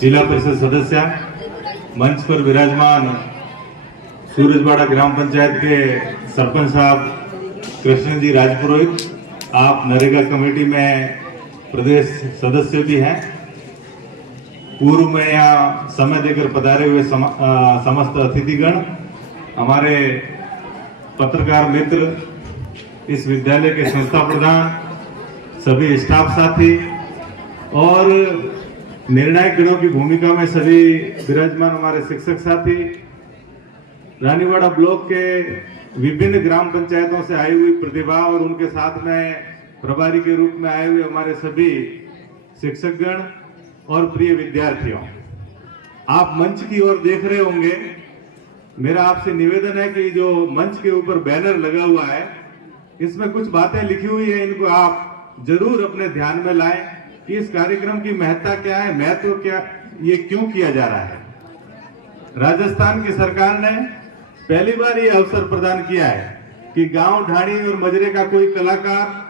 जिला परिषद सदस्य, मंच पर विराजमान सूरजवाड़ा ग्राम पंचायत के सरपंच साहब कृष्ण जी राजपुरोहित, आप नरेगा कमेटी में प्रदेश सदस्य भी हैं। पूर्व में यहाँ समय देकर पधारे हुए समस्त अतिथिगण, हमारे पत्रकार मित्र, इस विद्यालय के संस्था प्रधान, सभी स्टाफ साथी और निर्णायक गणों की भूमिका में सभी विराजमान हमारे शिक्षक साथी, रानीवाड़ा ब्लॉक के विभिन्न ग्राम पंचायतों से आई हुई प्रतिभा और उनके साथ में प्रभारी के रूप में आए हुए हमारे सभी शिक्षकगण और प्रिय विद्यार्थियों, आप मंच की ओर देख रहे होंगे। मेरा आपसे निवेदन है कि जो मंच के ऊपर बैनर लगा हुआ है, इसमें कुछ बातें लिखी हुई है, इनको आप जरूर अपने ध्यान में लाएं कि इस कार्यक्रम की महत्ता क्या है, महत्व क्या, ये क्यों किया जा रहा है। राजस्थान की सरकार ने पहली बार ये अवसर प्रदान किया है कि गांव, ढाणी और मजरे का कोई कलाकार,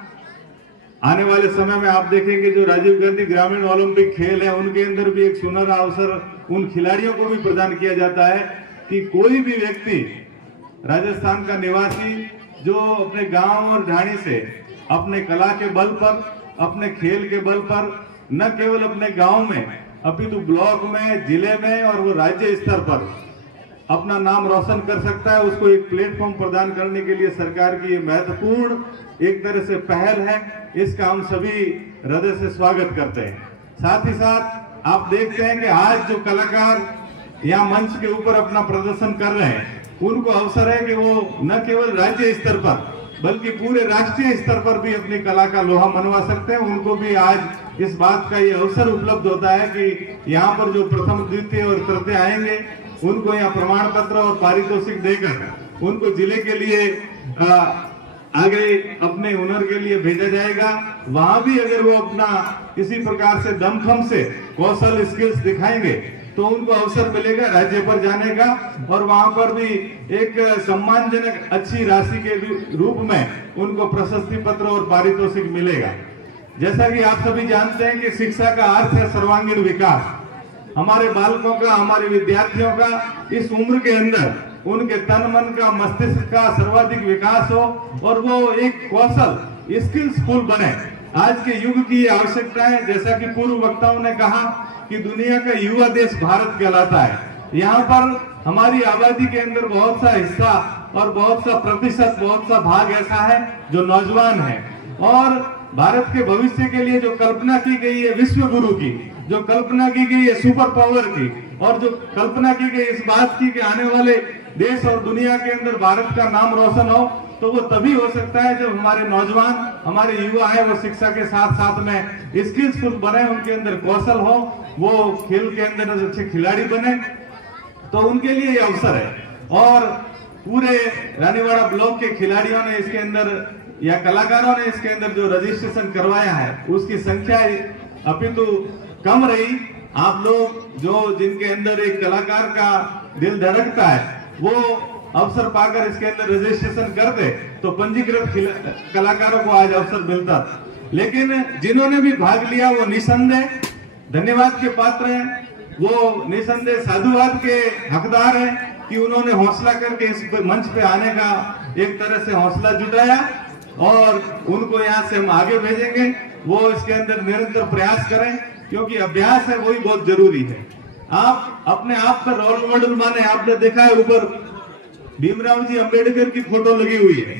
आने वाले समय में आप देखेंगे जो राजीव गांधी ग्रामीण ओलंपिक खेल है, उनके अंदर भी एक सुनहरा अवसर उन खिलाड़ियों को भी प्रदान किया जाता है कि कोई भी व्यक्ति, राजस्थान का निवासी, जो अपने गांव और ढाणी से अपने कला के बल पर, अपने खेल के बल पर, न केवल अपने गांव में अपितु ब्लॉक में, जिले में और वो राज्य स्तर पर अपना नाम रोशन कर सकता है, उसको एक प्लेटफॉर्म प्रदान करने के लिए सरकार की ये महत्वपूर्ण एक तरह से पहल है। इसका हम सभी हृदय से स्वागत करते हैं। साथ ही साथ आप देखते हैं कि आज जो कलाकार यहाँ मंच के ऊपर अपना प्रदर्शन कर रहे हैं, उनको अवसर है कि वो न केवल राज्य स्तर पर बल्कि पूरे राष्ट्रीय स्तर पर भी अपनी कला का लोहा मनवा सकते हैं। उनको भी आज इस बात का ये अवसर उपलब्ध होता है कि यहाँ पर जो प्रथम, द्वितीय और तृतीय आएंगे, उनको यहाँ प्रमाण पत्र और पारितोषिक देकर उनको जिले के लिए आगे अपने हुनर के लिए भेजा जाएगा। वहां भी अगर वो अपना किसी प्रकार से दमखम से कौशल, स्किल्स दिखाएंगे तो उनको अवसर मिलेगा राज्य पर जाने का, और वहां पर भी एक सम्मानजनक अच्छी राशि के रूप में उनको प्रशस्ति पत्र और पारितोषिक मिलेगा। जैसा कि आप सभी जानते हैं कि शिक्षा का अर्थ है सर्वांगीण विकास। हमारे बालकों का, हमारे विद्यार्थियों का इस उम्र के अंदर उनके तन, मन का, मस्तिष्क का सर्वाधिक विकास हो और वो एक कौशल, स्किल्सफुल बने। आज के युग की ये आवश्यकता है। जैसा कि पूर्व वक्ताओं ने कहा कि दुनिया का युवा देश भारत कहलाता है। यहाँ पर हमारी आबादी के अंदर बहुत सा हिस्सा और बहुत सा प्रतिशत, बहुत सा भाग ऐसा है जो नौजवान है, और भारत के भविष्य के लिए जो कल्पना की गई है विश्व गुरु की, जो कल्पना की गई है सुपर पावर की, और जो कल्पना की गई इस बात की कि आने वाले देश और दुनिया के अंदर भारत का नाम रोशन हो, तो वो तभी हो सकता है जब हमारे नौजवान, हमारे युवा है, वो शिक्षा के साथ साथ में स्किल्सफुल बने, उनके अंदर कौशल हो, वो खेल के अंदर अच्छे खिलाड़ी बने। तो उनके लिए ये अवसर है। और पूरे रानीवाड़ा ब्लॉक के खिलाड़ियों ने इसके अंदर, या कलाकारों ने इसके अंदर जो रजिस्ट्रेशन करवाया है, उसकी संख्या अपितु कम रही। आप लोग जो, जिनके अंदर एक कलाकार का दिल धड़कता है, वो अवसर पाकर इसके अंदर रजिस्ट्रेशन करते तो पंजीकृत कलाकारों को आज अवसर मिलता। लेकिन जिन्होंने भी भाग लिया वो निसंदेह धन्यवाद के पात्र हैं, वो निसंदेह साधुवाद के हकदार हैं कि उन्होंने हौसला करके इस मंच पे आने का एक तरह से हौसला जुटाया, और उनको यहाँ से हम आगे भेजेंगे। वो इसके अंदर निरंतर प्रयास करें, क्योंकि अभ्यास है वही बहुत जरूरी है। आप अपने आप का रोल मॉडल माने। आपने देखा है ऊपर भीमराव जी अंबेडकर की फोटो लगी हुई है,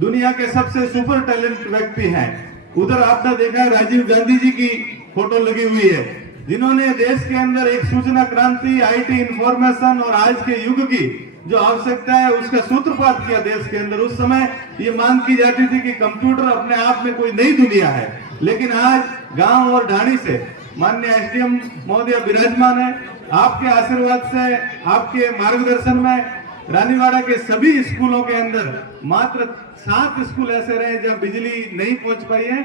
दुनिया के सबसे सुपर टैलेंट व्यक्ति हैं। उधर आपने देखा है राजीव गांधी जी की फोटो लगी हुई है, जिन्होंने देश के अंदर एक सूचना क्रांति, आईटी, इंफॉर्मेशन और आज के युग की जो आवश्यकता है उसका सूत्रपात किया देश के अंदर। उस समय ये मांग की जाती थी कि कंप्यूटर अपने आप में कोई नई दुनिया है, लेकिन आज गांव और ढाणी से माननीय एसडीएम महोदय विराजमान है। आपके आशीर्वाद से, आपके मार्गदर्शन में रानीवाड़ा के सभी स्कूलों के अंदर मात्र 7 स्कूल ऐसे रहे जहां बिजली नहीं पहुंच पाई है,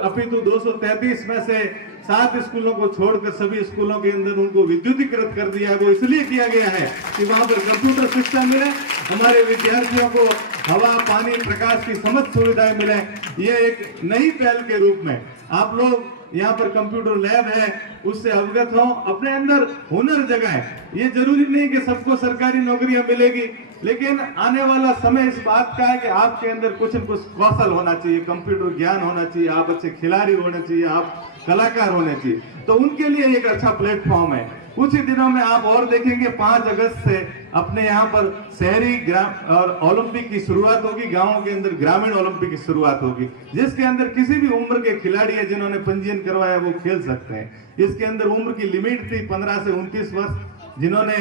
अपितु 233 में से 7 स्कूलों को छोड़कर सभी स्कूलों के अंदर उनको विद्युतीकृत कर दिया है। वो इसलिए किया गया है कि वहां पर कंप्यूटर सिस्टम मिले, हमारे विद्यार्थियों को हवा, पानी, प्रकाश की समस्त सुविधाएं मिले। ये एक नई पहल के रूप में आप लोग यहाँ पर कंप्यूटर लैब है उससे अवगत हो, अपने अंदर हुनर जगाएं। ये जरूरी नहीं कि सबको सरकारी नौकरियां मिलेगी, लेकिन आने वाला समय इस बात का है कि आपके अंदर कुछ न कुछ कौशल होना चाहिए, कंप्यूटर ज्ञान होना चाहिए, आप अच्छे खिलाड़ी होने चाहिए, आप कलाकार होने चाहिए। तो उनके लिए एक अच्छा प्लेटफॉर्म है। कुछ ही दिनों में आप और देखेंगे 5 अगस्त से अपने यहाँ पर शहरी ग्राम और ओलंपिक की शुरुआत होगी, गांवों के अंदर ग्रामीण ओलंपिक की शुरुआत होगी, जिसके अंदर किसी भी उम्र के खिलाड़ी है जिन्होंने पंजीयन करवाया वो खेल सकते हैं। इसके अंदर उम्र की लिमिट थी 15 से 29 वर्ष, जिन्होंने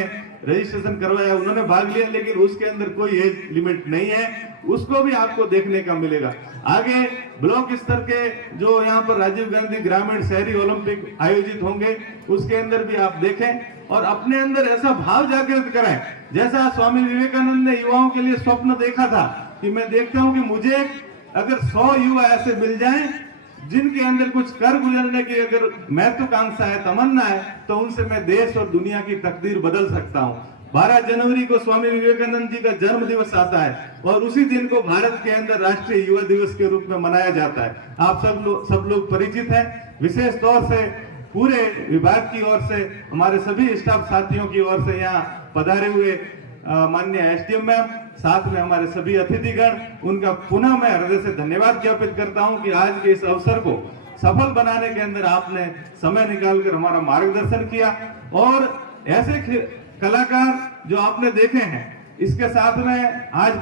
रजिस्ट्रेशन करवाया उन्होंने भाग लिया, लेकिन उसके अंदर कोई एज लिमिट नहीं है, उसको भी आपको देखने का मिलेगा। आगे ब्लॉक स्तर के जो यहाँ पर राजीव गांधी ग्रामीण शहरी ओलंपिक आयोजित होंगे, उसके अंदर भी आप देखें और अपने अंदर ऐसा भाव जागृत करें जैसा स्वामी विवेकानंद ने युवाओं के लिए स्वप्न देखा था कि मैं देखता हूं कि मुझे अगर 100 युवा ऐसे मिल जाएं जिनके अंदर कुछ कर गुजरने की अगर महत्वाकांक्षा है, तमन्ना है, तो उनसे मैं देश और दुनिया की तकदीर बदल सकता हूं। 12 जनवरी को स्वामी विवेकानंद जी का जन्म दिवस आता है और उसी दिन को भारत के अंदर राष्ट्रीय युवा दिवस के रूप में मनाया जाता है। आप सब लोग परिचित हैं। विशेष तौर से पूरे विभाग की ओर से, हमारे सभी स्टाफ साथियों की ओर से यहाँ पधारे हुए माननीय एसडीएम मैम, साथ में हमारे सभी अतिथिगण, उनका पुनः मैं हृदय से धन्यवाद ज्ञापित करता हूं कि आज के इस अवसर को सफल बनाने के अंदर आपने समय निकालकर हमारा मार्गदर्शन किया। और ऐसे कलाकार जो आपने देखे हैं, इसके साथ में आज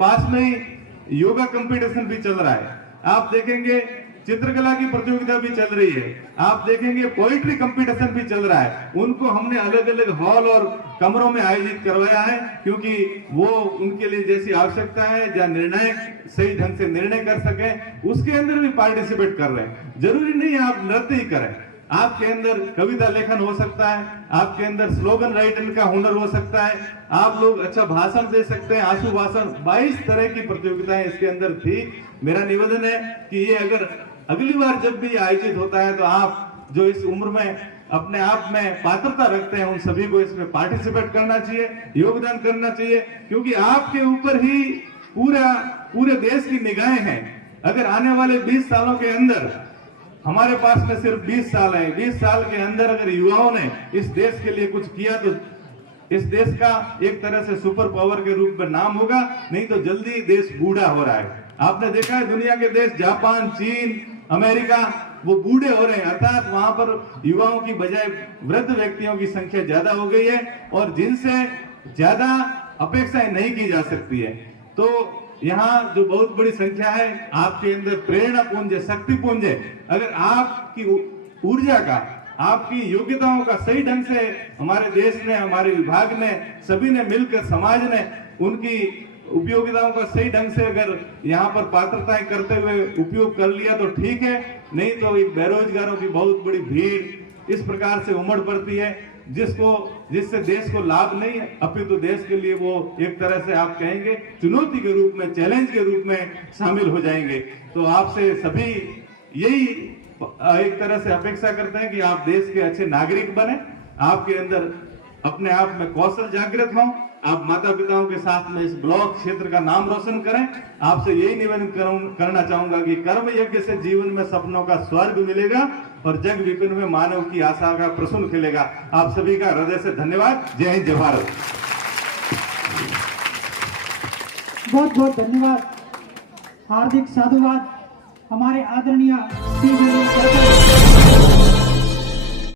पास में ही योगा कंपटीशन भी चल रहा है। आप देखेंगे चित्रकला की प्रतियोगिता भी चल रही है, आप देखेंगे पोइट्री कंपटीशन भी चल रहा है। उनको हमने अलग अलग हॉल और कमरों में आयोजित करवाया है, क्योंकि वो उनके लिए जैसी आवश्यकता है, जहाँ निर्णय सही ढंग से निर्णय कर सके, उसके अंदर भी पार्टिसिपेट कर रहे हैं। जरूरी नहीं है आप नृत्य ही करें, आपके अंदर कविता लेखन हो सकता है, आपके अंदर स्लोगन राइटिंग का हुनर हो सकता है, आप लोग अच्छा भाषण दे सकते हैं, आशु भाषण, 22 तरह की प्रतियोगिताएं इसके अंदर थी। मेरा निवेदन है कि ये अगर अगली बार जब भी आयोजित होता है तो आप जो इस उम्र में अपने आप में पात्रता रखते हैं, उन सभी को इसमें पार्टिसिपेट करना चाहिए, योगदान करना चाहिए, क्योंकि आपके ऊपर ही पूरे देश की निगाहें हैं। अगर आने वाले 20 सालों के अंदर, हमारे पास में सिर्फ 20 साल है, 20 साल के अंदर अगर युवाओं ने इस देश के लिए कुछ किया तो इस देश का एक तरह से सुपर पावर के रूप में नाम होगा, नहीं तो जल्दी देश बूढ़ा हो रहा है। आपने देखा है दुनिया के देश जापान, चीन, अमेरिका, वो बूढ़े हो रहे हैं, अर्थात वहां पर युवाओं की बजाय वृद्ध व्यक्तियों की संख्या ज्यादा हो गई है और जिनसे ज्यादा अपेक्षाएं नहीं की जा सकती है। तो यहाँ जो बहुत बड़ी संख्या है, आपके अंदर प्रेरणा पुंज है, शक्ति पुंज है। अगर आपकी ऊर्जा का, आपकी योग्यताओं का सही ढंग से हमारे देश ने, हमारे विभाग ने, सभी ने मिलकर, समाज ने उनकी उपयोगिताओं का सही ढंग से अगर यहाँ पर पात्रताएं करते हुए उपयोग कर लिया तो ठीक है, नहीं तो एक बेरोजगारों की बहुत बड़ी भीड़ इस प्रकार से उमड़ पड़ती है जिससे देश को लाभ नहीं है, अपितु देश के लिए वो एक तरह से आप कहेंगे चुनौती के रूप में, चैलेंज के रूप में शामिल हो जाएंगे। तो आपसे सभी यही एक तरह से अपेक्षा करते हैं कि आप देश के अच्छे नागरिक बने, आपके अंदर अपने आप में कौशल जागृत हों, आप माता पिताओं के साथ में इस ब्लॉक क्षेत्र का नाम रोशन करें। आपसे यही निवेदन करना चाहूंगा कि कर्म यज्ञ से जीवन में सपनों का स्वर्ग मिलेगा और जग विपिन में मानव की आशा का प्रसून खिलेगा। आप सभी का हृदय से धन्यवाद। जय हिंद, जय भारत। बहुत बहुत धन्यवाद, हार्दिक साधुवाद हमारे आदरणीय